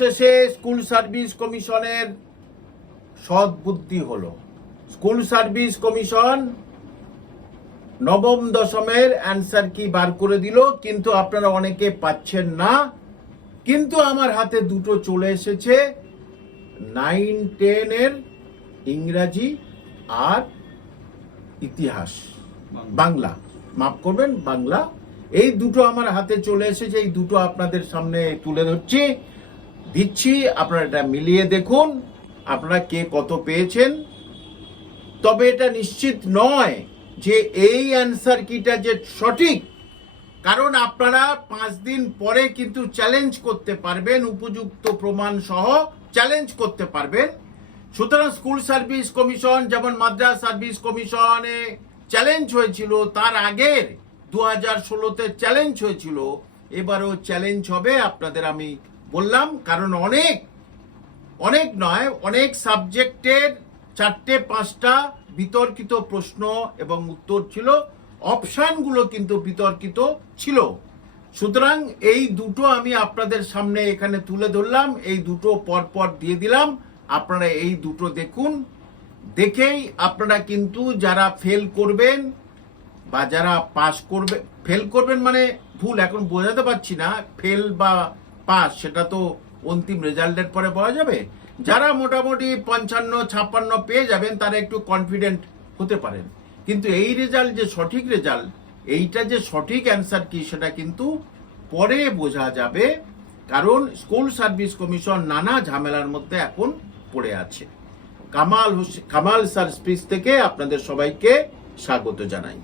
শেষে school service কমিশনের সৎ বুদ্ধি হলো। স্কুল সার্ভিস কমিশন নবম দশমের অ্যান্সার কি বার করে দিল কিন্তু আপনারা অনেকে পাচ্ছেন না। কিন্তু আমার হাতে দুটো চলে এসেছে নাইন টেনের ইংরাজি আর ইতিহাস। বাংলা। মাফ করবেন বাংলা। এই দুটো আমার হাতে চলে এসেছে এই দুটো আপনাদের সামনে তুলে ধরছি। দিচ্ছি, আপনারা এটা মিলিয়ে দেখুন, আপনারা কে কত পেয়েছেন। তবে এটা নিশ্চিত নয় যে এই অ্যান্সার কিটা যে সঠিক, কারণ আপনারা পাঁচ দিন পরে কিন্তু চ্যালেঞ্জ করতে পারবেন, উপযুক্ত প্রমাণ সহ চ্যালেঞ্জ করতে পারবেন। সুতরাং স্কুল সার্ভিস কমিশন যেমন মাদ্রাস সার্ভিস কমিশনে চ্যালেঞ্জ হয়েছিল, তার আগের দু হাজার ষোলোতে চ্যালেঞ্জ হয়েছিল, এবারও চ্যালেঞ্জ হবে, আপনাদের আমি বললাম, কারণ অনেক অনেক নয়, অনেক সাবজেক্টের চারটে, পাঁচটা বিতর্কিত প্রশ্ন এবং উত্তর ছিল। অপশানগুলো কিন্তু বিতর্কিত ছিল। সুতরাং এই দুটো আমি আপনাদের সামনে এখানে তুলে ধরলাম, এই দুটো পরপর দিয়ে দিলাম। আপনারা এই দুটো দেখুন। দেখেই আপনারা কিন্তু যারা ফেল করবেন বা যারা পাস করবে ফেল করবেন মানে ভুল, এখন বোঝাতে পারছি না। ফেল বা পাস, সেটা তো অন্তিম রেজাল্টের পরে পাওয়া যাবে। যারা মোটামুটি পঞ্চান্ন, ছাপ্পান্ন পেয়ে যাবেন, তারা একটু কনফিডেন্ট হতে পারেন। কিন্তু এই রেজাল্ট যে সঠিক রেজাল্ট এইটা যে সঠিক অ্যান্সার কি, সেটা কিন্তু পরে বোঝা যাবে, কারণ স্কুল সার্ভিস কমিশন নানা ঝামেলার মধ্যে এখন পড়ে আছে। কামাল কামাল স্পিচ থেকে আপনাদের সবাইকে স্বাগত জানাই।